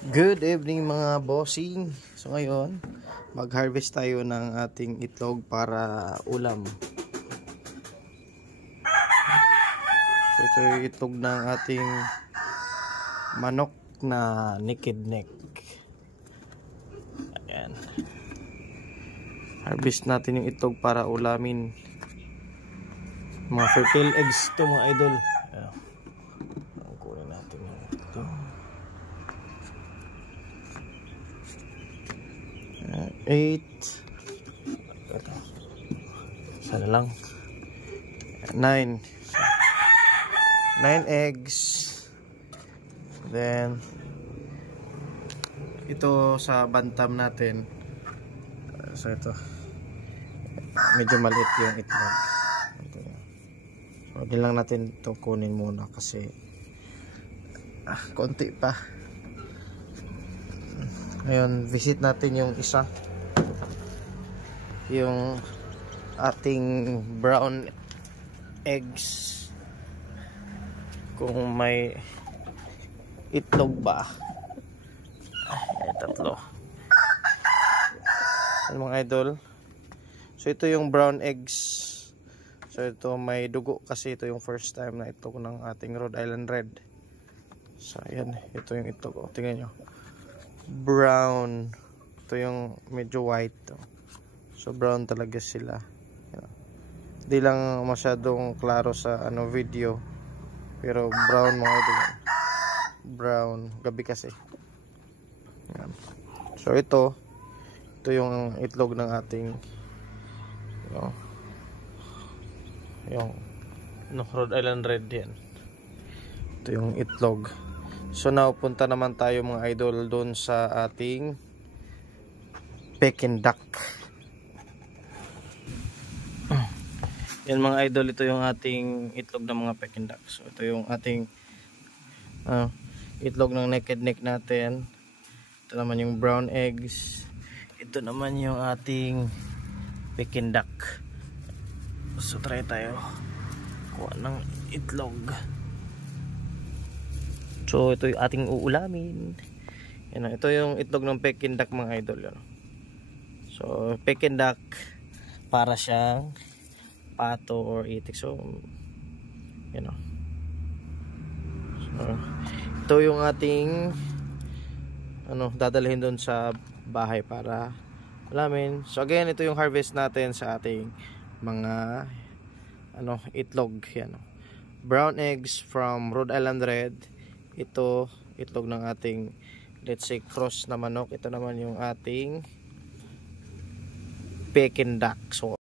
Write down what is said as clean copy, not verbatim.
Good evening mga bossing. So ngayon, mag-harvest tayo ng ating itlog para ulam. So ito yung itlog ng ating manok na naked neck. Ayan. Harvest natin yung itlog para ulamin. Mga fertile eggs to mga idol. Ayan. Kunin natin yung ito. 8 sana lang 9 eggs, then ito sa bantam natin. So ito medyo maliit yung itlog. So din lang natin ito kunin muna kasi konti pa. Ngayon, visit natin yung isa. Yung ating brown eggs. Kung may itlog ba. Ay, tatlo. Ano mga idol? So ito yung brown eggs. So ito may dugo kasi ito yung first time na itlog ng ating Rhode Island Red. So ayan, ito yung itlog. O, tingnan nyo. Brown. Ito yung medyo white. So brown talaga sila. Hindi lang masyadong klaro sa video. Pero brown mga idol. Brown. Gabi kasi. Yan. So ito yung itlog ng ating yung Rhode Island Red yan. Ito yung itlog. So now, punta naman tayo mga idol doon sa ating Peking duck. Yan mga idol, ito yung ating itlog ng mga Peking duck. So ito yung ating itlog ng naked neck natin. Ito naman yung brown eggs. Ito naman yung ating Peking duck. So try tayo kuha ng itlog. So ito yung ating uulamin. Yan, ito yung itlog ng Peking duck mga idol. Yan. So Peking duck para siyang pato or itik. So you know. So ito yung ating dadalhin doon sa bahay para ulamin. So again, ito yung harvest natin sa ating mga itlog. Yan. Brown eggs from Rhode Island Red. Ito itlog ng ating, let's say, cross na manok. Ito naman yung ating Peking duck. So